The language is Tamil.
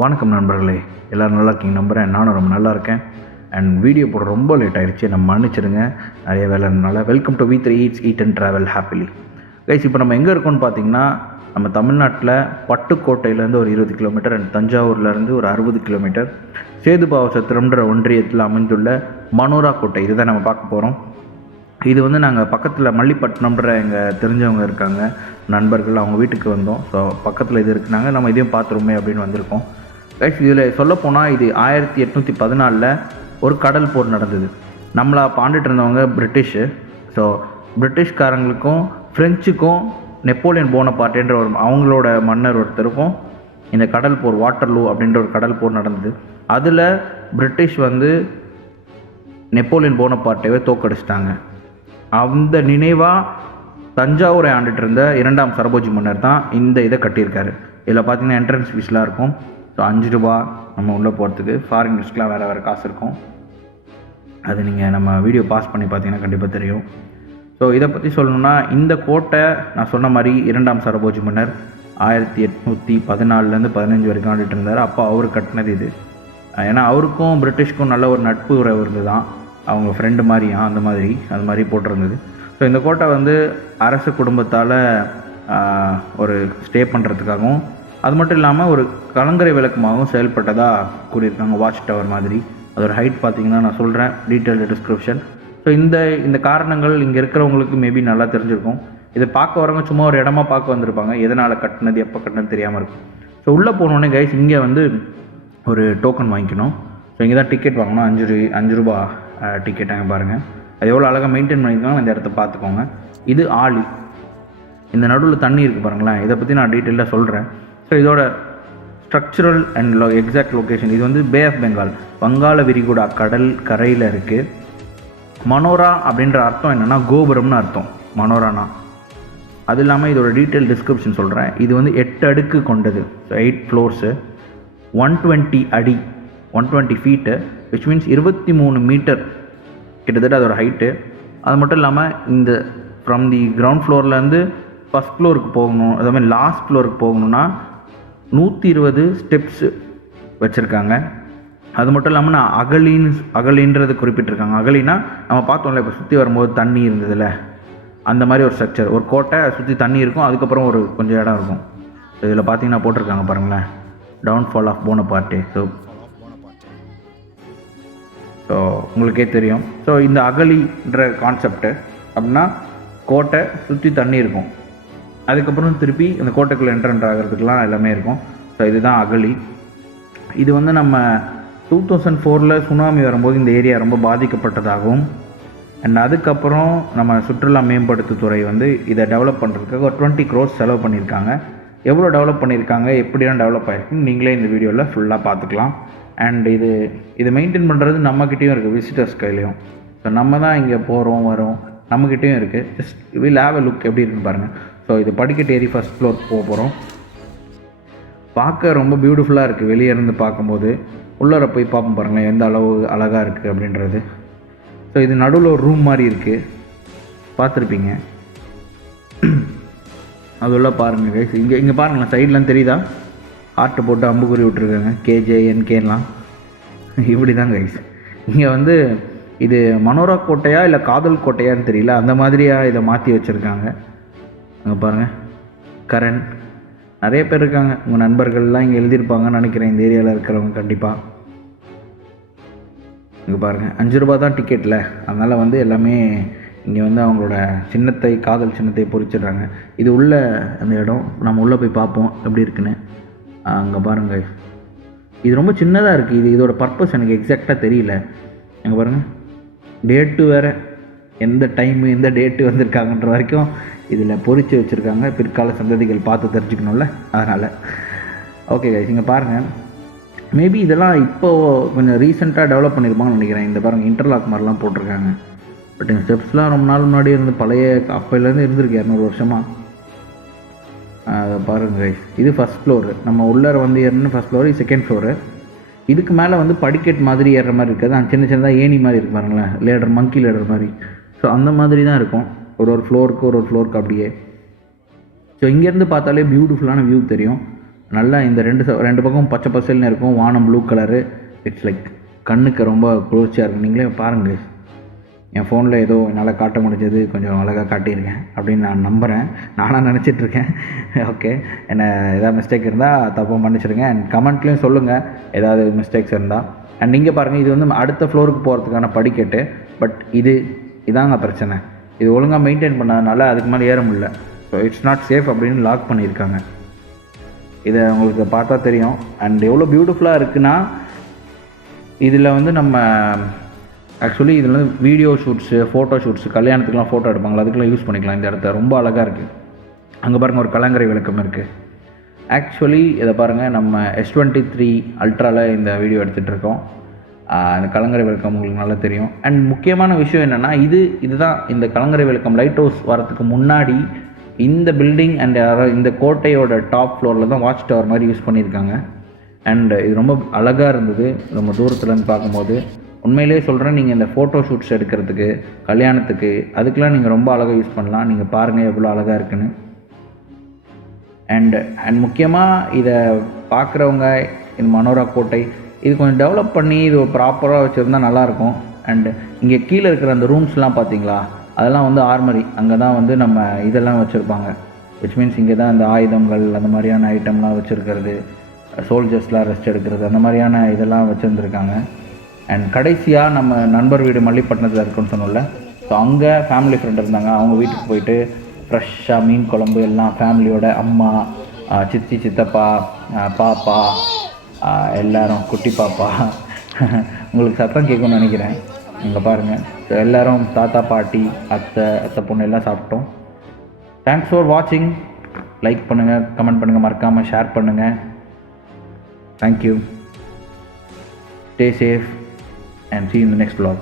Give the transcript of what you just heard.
வணக்கம் நண்பர்களே, எல்லோரும் நல்லா இருக்கீங்க நம்புகிறேன். நானும் ரொம்ப நல்லா இருக்கேன். அண்ட் வீடியோ போட ரொம்ப லேட் ஆகிடுச்சு, நம்ம மன்னிச்சிடுங்க, நிறைய வேலைனால. Welcome to V3 Eats Eat and Travel Happily. Guys, இப்போ நம்ம எங்கே இருக்கோம்னு பார்த்தீங்கன்னா, நம்ம தமிழ்நாட்டில் பட்டுக்கோட்டையிலேருந்து ஒரு 20 கிலோமீட்டர் அண்ட் தஞ்சாவூர்லேருந்து ஒரு 60 கிலோமீட்டர் சேதுபாவசத்திரம்ன்ற ஒன்றியத்தில் அமைந்துள்ள மனோரா கோட்டை, இதுதான் நம்ம பார்க்க போகிறோம். இது வந்து நாங்கள் பக்கத்தில் மல்லிப்பட்டினம்ன்ற எங்கள் தெரிஞ்சவங்க இருக்காங்க, நண்பர்கள், அவங்க வீட்டுக்கு வந்தோம். ஸோ பக்கத்தில் இது இருக்குனாங்க, நம்ம இதையும் பார்த்துருமே அப்படின்னு வந்திருக்கோம். கைஸ், இதில் சொல்லப்போனால் இது 1814 ஒரு கடல் போர் நடந்தது. நம்மளை பாண்டுட்டு இருந்தவங்க பிரிட்டிஷு. ஸோ பிரிட்டிஷ்காரங்களுக்கும் ஃப்ரெஞ்சுக்கும் நெப்போலியன் போனபார்ட்டேன்ற ஒரு அவங்களோட மன்னர் ஒருத்தருக்கும் இந்த கடல் போர், வாட்டர்லூ அப்படின்ற ஒரு கடல் போர் நடந்தது. அதில் பிரிட்டிஷ் வந்து நெப்போலியன் போனபார்ட்டேவை தோக்கடிச்சிட்டாங்க. அந்த நினைவாக தஞ்சாவூரை ஆண்டுட்டு இருந்த 2ஆம் சரபோஜி மன்னர் தான் இந்த இதை கட்டியிருக்காரு. இதில் பார்த்திங்கன்னா என்ட்ரன்ஸ் ஃபீஸ்லாம் இருக்கும். ஸோ 5 ரூபா நம்ம உள்ளே போகிறதுக்கு. ஃபாரினர்ஸ்க்குலாம் வேறு காசு இருக்கும். அது நீங்கள் நம்ம வீடியோ பாஸ் பண்ணி பார்த்தீங்கன்னா கண்டிப்பாக தெரியும். ஸோ இதை பற்றி சொல்லணுன்னா, இந்த கோட்டை நான் சொன்ன மாதிரி 2ஆம் சரபோஜி மன்னர் 1814 15 வரைக்கும் ஆண்டுட்டு இருந்தார். அப்போ அவர் கட்டினது இது. ஏன்னா அவருக்கும் பிரிட்டிஷ்க்கும் நல்ல ஒரு நட்பு உறவு இருந்து தான், அவங்க ஃப்ரெண்டு மாதிரியா அந்த மாதிரி போட்டிருந்தது. ஸோ இந்த கோட்டை வந்து அரசு குடும்பத்தால் ஒரு ஸ்டே பண்ணுறதுக்காகவும், அது மட்டும் இல்லாமல் ஒரு கலங்கரை விளக்கமாகவும் செயல்பட்டதாக கூறியிருக்காங்க. வாட்ச் டவர் மாதிரி. அதோட ஹைட் பார்த்திங்கன்னா நான் சொல்கிறேன், டீட்டெயில்டு டிஸ்கிரிப்ஷன். ஸோ இந்த காரணங்கள் இங்கே இருக்கிறவங்களுக்கு மேபி நல்லா தெரிஞ்சிருக்கும். இதை பார்க்க வரவங்க சும்மா ஒரு இடமா பார்க்க வந்திருப்பாங்க, எதனால் கட்டினது எப்போ கட்டினது தெரியாமல் இருக்கும். ஸோ உள்ளே போனோடனே கைஸ், இங்கே வந்து ஒரு டோக்கன் வாங்கிக்கணும். ஸோ இங்கே தான் டிக்கெட் வாங்கணும். 5 ரூபா டிக்கெட். அங்கே பாருங்கள், அது எவ்வளோ அழகாக மெயின்டைன் பண்ணியிருக்காங்க, இந்த இடத்த பார்த்துக்கோங்க. இது ஆலி. இந்த நடுவில் தண்ணி இருக்குது பாருங்களேன், இதை பற்றி நான் டீட்டெயிலாக சொல்கிறேன். ஸோ இதோட ஸ்ட்ரக்சரல் அண்ட் எக்ஸாக்ட் லொக்கேஷன், இது வந்து பே ஆஃப் பெங்கால், வங்காள விரிகுடா கடல் கரையில் இருக்குது. மனோரா அப்படின்ற அர்த்தம் என்னென்னா கோபுரம்னு அர்த்தம், மனோரானா. அது இல்லாமல் இதோட டீட்டெயில் டிஸ்கிரிப்ஷன் சொல்கிறேன். இது வந்து 8 அடுக்கு கொண்டது. ஸோ 8 ஃப்ளோர்ஸு, 120 அடி, 120 ஃபீட்டு, விச் மீன்ஸ் 23 மீட்டர் கிட்டத்தட்ட அதோட ஹைட்டு. அது மட்டும் இல்லாமல் இந்த ஃப்ரம் தி கிரவுண்ட் ஃப்ளோர்லேருந்து ஃபஸ்ட் ஃப்ளோருக்கு போகணும், அதே மாதிரி லாஸ்ட் ஃப்ளோருக்கு போகணுன்னா 120 ஸ்டெப்ஸு வச்சுருக்காங்க. அது மட்டும் இல்லாமல் நான் அகலின்றது குறிப்பிட்டிருக்காங்க. அகலினா நம்ம பார்த்தோம்ல, இப்போ சுற்றி வரும்போது தண்ணி இருந்ததில்ல, அந்த மாதிரி ஒரு ஸ்ட்ரக்சர். ஒரு கோட்டை சுற்றி தண்ணி இருக்கும், அதுக்கப்புறம் ஒரு கொஞ்சம் இடம் இருக்கும். இதில் பார்த்தீங்கன்னா போட்டிருக்காங்க பாருங்களேன், டவுன்ஃபால் ஆஃப் போனபார்ட்டே. ஸோ உங்களுக்கே தெரியும். ஸோ இந்த அகலின்ற கான்செப்டு அப்படின்னா, கோட்டை சுற்றி தண்ணி இருக்கும், அதுக்கப்புறம் திருப்பி இந்த கோட்டைக்குள்ளே என்ட்ரன்ட் ஆகிறதுக்கெலாம் எல்லாமே இருக்கும். ஸோ இதுதான் அகலி. இது வந்து நம்ம 2004 சுனாமி வரும்போது இந்த ஏரியா ரொம்ப பாதிக்கப்பட்டதாகவும், அண்ட் அதுக்கப்புறம் நம்ம சுற்றுலா மேம்படுத்துத்துறை வந்து இதை டெவலப் பண்ணுறதுக்காக ஒரு 20 crores செலவு பண்ணியிருக்காங்க. எவ்வளோ டெவலப் பண்ணியிருக்காங்க, எப்படிலாம் டெவலப் ஆகிருக்குன்னு நீங்களே இந்த வீடியோவில் ஃபுல்லாக பார்த்துக்கலாம். அண்ட் இது மெயின்டைன் பண்ணுறது நம்மக்கிட்டேயும் இருக்குது, விசிட்டர்ஸ் கையிலையும். ஸோ நம்ம தான் இங்கே போகிறோம் வரோம், நம்மக்கிட்டேயும் இருக்குது. Just will have a look, எப்படி இருக்குன்னு பாருங்கள். ஸோ இது படிக்கட்டு ஏறி ஃபஸ்ட் ஃப்ளோர் போகிறோம். பார்க்க ரொம்ப பியூட்டிஃபுல்லாக இருக்குது வெளியே இருந்து பார்க்கும்போது. உள்ளார போய் பார்ப்போம் பாருங்களேன், எந்த அளவு அழகாக இருக்குது அப்படின்றது. ஸோ இது நடுவில் ஒரு ரூம் மாதிரி இருக்குது, பார்த்துருப்பீங்க. அது உள்ள பாருங்கள் கைஸ், இங்கே பாருங்களேன், சைட்லாம் தெரியுதா, ஹார்ட்டு போட்டு அம்புக்குறி விட்டுருக்காங்க, KJNKலாம். இப்படி தான் கைஸ். இங்கே வந்து இது மனோரா கோட்டையா இல்லை காதல் கோட்டையான்னு தெரியல, அந்த மாதிரியாக இதை மாற்றி வச்சுருக்காங்க. அங்கே பாருங்கள், கரண், நிறைய பேர் இருக்காங்க. உங்கள் நண்பர்கள்லாம் இங்கே எழுதியிருப்பாங்கன்னு நினைக்கிறேன், இந்த ஏரியாவில் இருக்கிறவங்க கண்டிப்பாக. இங்கே பாருங்கள், 5 ரூபா தான் டிக்கெட்டில், அதனால் வந்து எல்லாமே இங்கே வந்து அவங்களோட சின்னத்தை, காதல் சின்னத்தை பொறிச்சிடுறாங்க. இது உள்ள அந்த இடம், நம்ம உள்ளே போய் பார்ப்போம் எப்படி இருக்குன்னு. அங்கே பாருங்கள், இது ரொம்ப சின்னதாக இருக்குது. இதோட பர்பஸ் எனக்கு எக்ஸாக்டாக தெரியல. அங்கே பாருங்கள், டேட்டு வேறு, எந்த டைமு எந்த டேட்டு வந்திருக்காங்கன்ற வரைக்கும் இதில் பொறிச்சு வச்சுருக்காங்க. பிற்கால சந்ததிகள் பார்த்து தெரிஞ்சுக்கணும்ல, அதனால். ஓகே கைஸ், இங்கே பாருங்கள், மேபி இதெல்லாம் இப்போது கொஞ்சம் ரீசெண்டாக டெவலப் பண்ணியிருப்பாங்கன்னு நினைக்கிறேன். இந்த பாருங்கள், இன்டர்லாக் மாதிரிலாம் போட்டிருக்காங்க. பட் இந்த ஸ்டெப்ஸ்லாம் ரொம்ப நாள் முன்னாடி இருந்து, பழைய அப்போலேருந்து இருந்திருக்கு, 200 வருஷமாக. அதை பாருங்கள் கைஸ், இது ஃபஸ்ட் ஃப்ளோரு. நம்ம உள்ளார வந்து ஏறணும் ஃபஸ்ட் ஃப்ளோரு, இது செகண்ட் ஃப்ளோரு. இதுக்கு மேலே வந்து படிக்கட் மாதிரி ஏறுற மாதிரி இருக்காது, அந்த சின்னதாக ஏணி மாதிரி இருக்குது பாருங்களேன், லேடர், மங்கி லேடர் மாதிரி. ஸோ அந்த மாதிரி தான் இருக்கும், ஒரு ஃப்ளோருக்கு அப்படியே. ஸோ இங்கேருந்து பார்த்தாலே பியூட்டிஃபுல்லான வியூ தெரியும். நல்லா இந்த ரெண்டு பக்கம் பச்சை பசேல்னு இருக்கும், வானம் ப்ளூ கலரு. இட்ஸ் லைக் கண்ணுக்கு ரொம்ப குளிர்ச்சியாக இருக்கும். நீங்களே பாருங்கள், என் ஃபோனில் ஏதோ என்னால் காட்ட முடிஞ்சது கொஞ்சம் அழகாக காட்டியிருக்கேன் அப்படின்னு நான் நம்புகிறேன். நானாக நினச்சிட்ருக்கேன். ஓகே, என்ன ஏதாவது மிஸ்டேக் இருந்தால் தப்பாக மன்னிச்சிடுங்க. அண்ட் கமெண்ட்லேயும் சொல்லுங்கள் ஏதாவது மிஸ்டேக்ஸ் இருந்தால். அண்ட் நீங்கள் பாருங்கள், இது வந்து அடுத்த ஃப்ளோருக்கு போகிறதுக்கான படிக்கட்டு. பட் இதாங்க பிரச்சனை. இது ஒழுங்காக மெயின்டைன் பண்ணாதனால அதுக்கு மேலே ஏற முடியல. ஸோ இட்ஸ் நாட் சேஃப் அப்படின்னு லாக் பண்ணியிருக்காங்க. இதை உங்களுக்கு பார்த்தா தெரியும். அண்ட் எவ்வளோ பியூட்டிஃபுல்லாக இருக்குன்னா, இதில் வந்து நம்ம ஆக்சுவலி இதில் வந்து வீடியோ ஷூட்ஸு, ஃபோட்டோ ஷூட்ஸு, கல்யாணத்துக்குலாம் ஃபோட்டோ எடுப்பாங்களா, அதுக்கெலாம் யூஸ் பண்ணிக்கலாம். இந்த இடத்த ரொம்ப அழகாக இருக்குது. அங்கே பாருங்கள், ஒரு கலங்கரை விளக்கம் இருக்குது. ஆக்சுவலி இதை பாருங்கள், நம்ம S23 அல்ட்ராவில் இந்த வீடியோ எடுத்துகிட்டு இருக்கோம். இந்த கலங்கரை விளக்கம் உங்களுக்கு நல்லா தெரியும். அண்ட் முக்கியமான விஷயம் என்னென்னா, இதுதான் இந்த கலங்கரை விளக்கம் லைட் ஹவுஸ் வரத்துக்கு முன்னாடி இந்த பில்டிங் அண்ட் இந்த கோட்டையோட டாப் ஃப்ளோரில் தான் வாட்ச் டவர் மாதிரி யூஸ் பண்ணியிருக்காங்க. அண்ட் இது ரொம்ப அழகாக இருந்தது ரொம்ப தூரத்துலேருந்து பார்க்கும்போது. உண்மையிலே சொல்கிறேன், நீங்கள் இந்த ஃபோட்டோ ஷூட்ஸ் எடுக்கிறதுக்கு, கல்யாணத்துக்கு, அதுக்கெலாம் நீங்கள் ரொம்ப அழகாக யூஸ் பண்ணலாம். நீங்கள் பாருங்கள் எவ்வளோ அழகாக இருக்குன்னு. அண்ட் முக்கியமாக இதை பார்க்குறவங்க, இந்த மனோரா கோட்டை இது கொஞ்சம் டெவலப் பண்ணி இது ப்ராப்பராக வச்சுருந்தா நல்லாயிருக்கும். அண்டு இங்கே கீழே இருக்கிற அந்த ரூம்ஸ்லாம் பார்த்தீங்களா, அதெல்லாம் வந்து ஆர்மரி. அங்கே தான் வந்து நம்ம இதெல்லாம் வச்சுருப்பாங்க. விச் மீன்ஸ் இங்கே தான் இந்த ஆயுதங்கள் அந்த மாதிரியான ஐட்டம்லாம் வச்சுருக்கிறது, சோல்ஜர்ஸ்லாம் ரெஸ்ட் எடுக்கிறது, அந்த மாதிரியான இதெல்லாம் வச்சுருந்துருக்காங்க. அண்ட் கடைசியாக நம்ம நண்பர் வீடு மல்லிப்பட்டினத்தில் இருக்குன்னு சொன்னோம்ல, ஸோ அங்கே ஃபேமிலி ஃப்ரெண்ட் இருந்தாங்க. அவங்க வீட்டுக்கு போயிட்டு ஃப்ரெஷ்ஷாக மீன் குழம்பு எல்லாம் ஃபேமிலியோட, அம்மா, சித்தி, சித்தப்பா, பாப்பா, எல்லோரும், குட்டி பாப்பா, உங்களுக்கு சத்தம் கேட்கும்னு நினைக்கிறேன். இங்கே பாருங்கள், ஸோ எல்லோரும் தாத்தா, பாட்டி, அத்தை பொண்ணு எல்லாம் சாப்பிட்டோம். தேங்க்ஸ் ஃபார் வாட்சிங். லைக் பண்ணுங்கள், கமெண்ட் பண்ணுங்கள், மறக்காமல் ஷேர் பண்ணுங்கள். Thank you. Stay safe and see you in the next vlog.